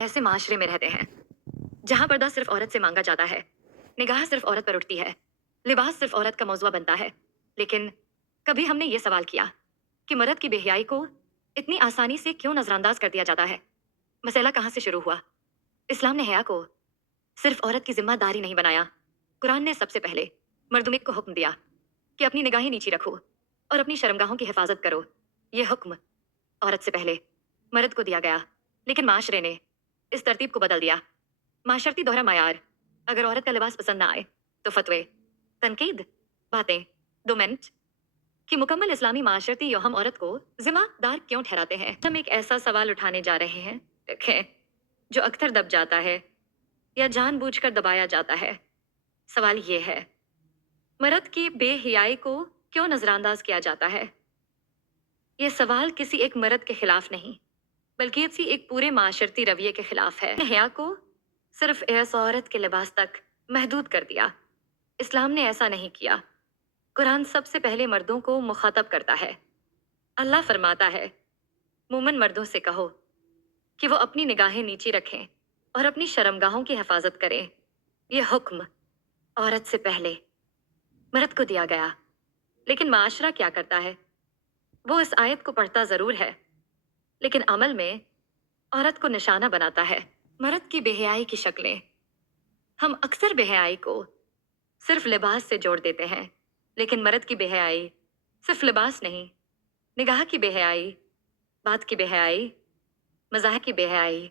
ऐसे माशरे में रहते हैं जहाँ पर्दा सिर्फ औरत से मांगा जाता है, निगाह सिर्फ औरत पर उठती है, लिबास सिर्फ औरत का मौजूआ बनता है। लेकिन कभी हमने ये सवाल किया कि मर्द की बेहयाई को इतनी आसानी से क्यों नजरअंदाज कर दिया जाता है? मसला कहाँ से शुरू हुआ? इस्लाम ने हया को सिर्फ औरत की जिम्मेदारी नहीं बनाया। कुरान ने सबसे पहले मर्दुमिक को हुक्म दिया कि अपनी निगाहें नीची रखो और अपनी शर्मगाहों की हिफाजत करो। ये हुक्म औरत से पहले मर्द को दिया गया, लेकिन माशरे ने इस तरतीब को बदल दिया। माशरती दोहरा मायार, अगर औरत का लिबास पसंद ना आए तो फतवे, तनकीद, बातें। 2 मिनट कि मुकम्मल इस्लामी माशरती यो हम औरत को जिम्मेदार क्यों ठहराते हैं? हम एक ऐसा सवाल उठाने जा रहे हैं, देखें, जो अक्सर दब जाता है या जानबूझकर दबाया जाता है। सवाल ये है, मर्द की बेहयाई को क्यों नजरअंदाज किया जाता है? ये सवाल किसी एक मर्द के खिलाफ नहीं, बल्कि इसी एक पूरे माशरती रवैये के खिलाफ है। हया को सिर्फ इस औरत के लिबास तक महदूद कर दिया। इस्लाम ने ऐसा नहीं किया। कुरान सबसे पहले मर्दों को मुखातब करता है। अल्लाह फरमाता है, मोमिन मर्दों से कहो कि वो अपनी निगाहें नीची रखें और अपनी शर्मगाहों की हिफाजत करें। यह हुक्म औरत से पहले मर्द को दिया गया, लेकिन माशरा क्या करता है? वो इस आयत को पढ़ता जरूर है, लेकिन अमल में औरत को निशाना बनाता है। मर्द की बेहयाई की शक्लें। हम अक्सर बेहयाई को सिर्फ लिबास से जोड़ देते हैं, लेकिन मर्द की बेहयाई सिर्फ लिबास नहीं, निगाह की बेहयाई, बात की बेहयाई, मज़ाह की बेहयाई,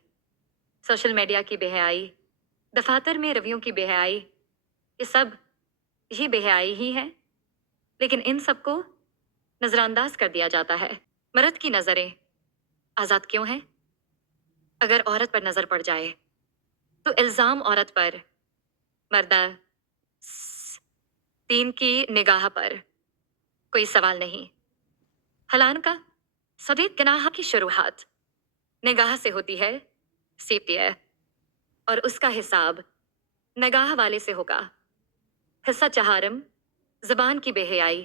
सोशल मीडिया की बेहयाई, दफातर में रवियों की बेहयाई, ये सब ही बेहयाई ही है। लेकिन इन सबको नजरअंदाज कर दिया जाता है। मर्द की नजरें आजाद क्यों हैं? अगर औरत पर नजर पड़ जाए तो इल्जाम औरत पर, मर्दा तीन की निगाह पर कोई सवाल नहीं। हलान का सदीद गनाह की शुरुआत निगाह से होती है, सीपीए, और उसका हिसाब निगाह वाले से होगा। हिस्सा चहारम, जबान की बेहयाई,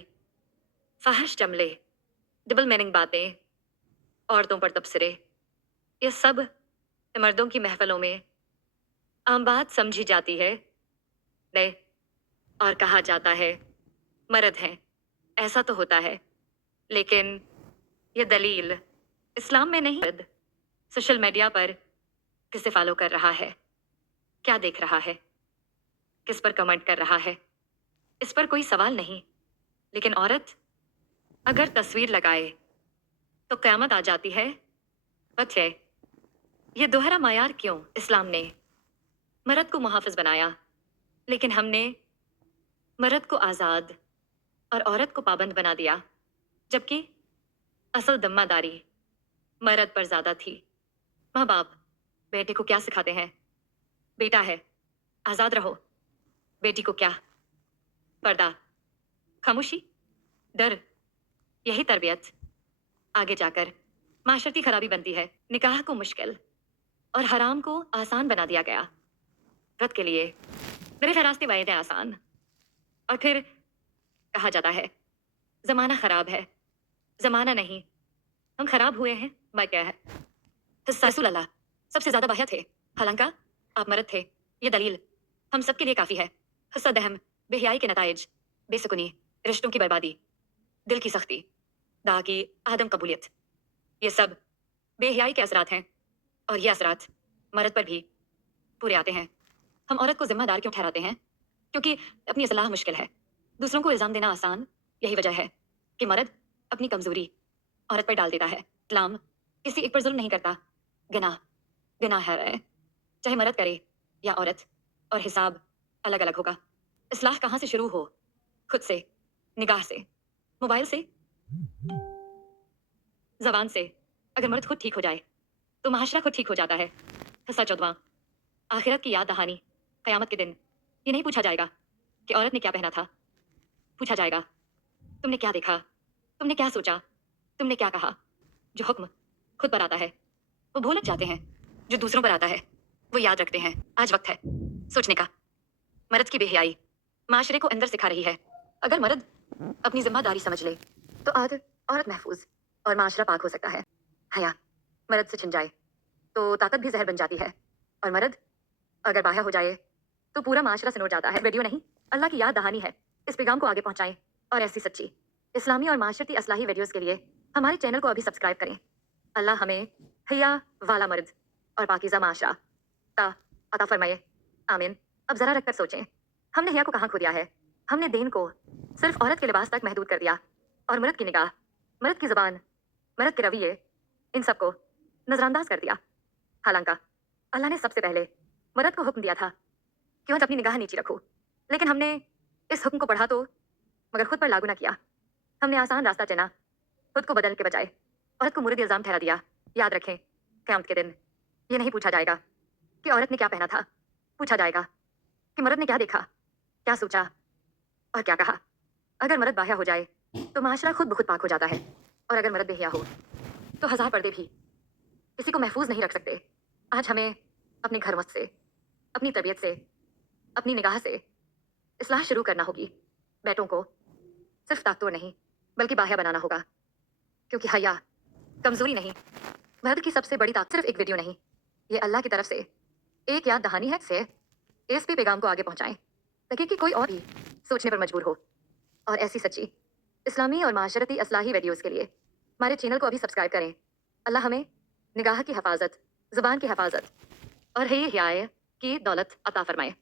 फहश जमले, डबल मीनिंग बातें, औरतों पर तबसरे, ये सब मर्दों की महफलों में आम बात समझी जाती है। नहीं, और कहा जाता है मर्द हैं, ऐसा तो होता है, लेकिन ये दलील इस्लाम में नहीं। मर्द सोशल मीडिया पर किसे फॉलो कर रहा है, क्या देख रहा है, किस पर कमेंट कर रहा है, इस पर कोई सवाल नहीं। लेकिन औरत अगर तस्वीर लगाए तो क़यामत आ जाती है। बच्चे, ये दोहरा मायार क्यों? इस्लाम ने मर्द को मुहाफिज बनाया, लेकिन हमने मर्द को आज़ाद और औरत को पाबंद बना दिया, जबकि असल जिम्मेदारी मर्द पर ज्यादा थी। माँ बाप बेटे को क्या सिखाते हैं? बेटा है, आजाद रहो। बेटी को क्या? पर्दा, खामोशी, डर। यही तरबियत आगे जाकर माशरती खराबी बनती है। निकाह को मुश्किल और हराम को आसान बना दिया गया। रद के लिए मेरे फरास्ते वायदे आसान, और फिर कहा जाता है जमाना खराब है। जमाना नहीं, हम खराब हुए हैं। मैं क्या है? रसूल अल्लाह सबसे ज्यादा बाह्य थे, हालांकि आप मर्द थे। ये दलील हम सबके लिए काफी है। हसद, दहम, बेहयाई के नताइज, बेसुकुनी, रिश्तों की बर्बादी, दिल की सख्ती, दाह की आदम कबूलियत, ये सब बेहयाई के असरात हैं। और ये असरात मर्द पर भी पूरे आते हैं। हम औरत को जिम्मेदार क्यों ठहराते हैं? क्योंकि अपनी असलाह मुश्किल है, दूसरों को इल्जाम देना आसान। यही वजह है कि मर्द अपनी कमजोरी औरत पर डाल देता है। इस्लाम किसी एक पर जुल्म नहीं करता। गुनाह गुनाह है, चाहे मर्द करे या औरत, और हिसाब अलग अलग होगा। इस्लाह कहाँ से शुरू हो? खुद से, निगाह से, मोबाइल से, जबान से। अगर मर्द खुद ठीक हो जाए तो माशरा खुद ठीक हो जाता है। हिस्सा 14, आखिरत की याद दहानी। कयामत के दिन ये नहीं पूछा जाएगा कि औरत ने क्या पहना था, पूछा जाएगा तुमने क्या देखा, तुमने क्या सोचा, तुमने क्या कहा। जो हुक्म खुद पर आता है वो भूल जाते हैं, जो दूसरों पर आता है वो याद रखते हैं। आज वक्त है सोचने का। मर्द की बेहयाई माशरे को अंदर सिखा रही है। अगर मर्द अपनी जिम्मेदारी समझ ले तो औरत महफूज और माशरा पाक हो सकता है। हया मर्द से छिन जाए तो ताकत भी जहर बन जाती है, और मर्द अगर बाह्या हो जाए तो पूरा माशरा सिनुड़ जाता है। वीडियो नहीं, अल्लाह की याद दहानी है। इस पैगाम को आगे पहुंचाएं और ऐसी सच्ची इस्लामी और माशरती असलाही वीडियोस के लिए हमारे चैनल को अभी सब्सक्राइब करें। अल्लाह हमें हया वाला मर्द और पाकीज़ा माशरा ता अता फरमाए, आमीन। अब जरा रख कर सोचें, हमने हया को कहाँ खो दिया है? हमने दीन को सिर्फ औरत के लिबास तक महदूद कर दिया, और मर्द की निगाह, मर्द की जुबान, मर्द के रवैये, इन सबको नजरअंदाज कर दिया। हालांकि अल्लाह ने सबसे पहले मर्द को हुक्म दिया था कि वह अपनी निगाह नीची रखो, लेकिन हमने इस हुक्म को पढ़ा तो मगर खुद पर लागू ना किया। हमने आसान रास्ता चुना, खुद को बदल के बजाय औरत को मुर्द इल्जाम ठहरा दिया। याद रखें, क़यामत के दिन ये नहीं पूछा जाएगा कि औरत ने क्या पहना था, पूछा जाएगा कि मर्द ने क्या देखा, क्या सोचा और क्या कहा। अगर मर्द बाह्या हो जाए तो माशरा खुद ब खुद पाक हो जाता है, और अगर मर्द बेहया हो तो हजार पर्दे भी किसी को महफूज नहीं रख सकते। आज हमें अपने घर मत से, अपनी तरबियत से, अपनी निगाह से इस्लाह शुरू करना होगी। बेटों को सिर्फ ताकतवर नहीं बल्कि बाह्या बनाना होगा, क्योंकि हया कमजोरी नहीं, मर्द की सबसे बड़ी ताकत। सिर्फ एक वीडियो नहीं, ये अल्लाह की तरफ से एक याद दहानी है। से इस पे पैगाम को आगे पहुंचाएं ताकि कि कोई और भी सोचने पर मजबूर हो। और ऐसी सच्ची इस्लामी और माशरती असलाही वीडियोस के लिए हमारे चैनल को अभी सब्सक्राइब करें। अल्लाह हमें निगाह की हिफाजत, जुबान की हिफाजत और हयाए की दौलत अता फरमाए।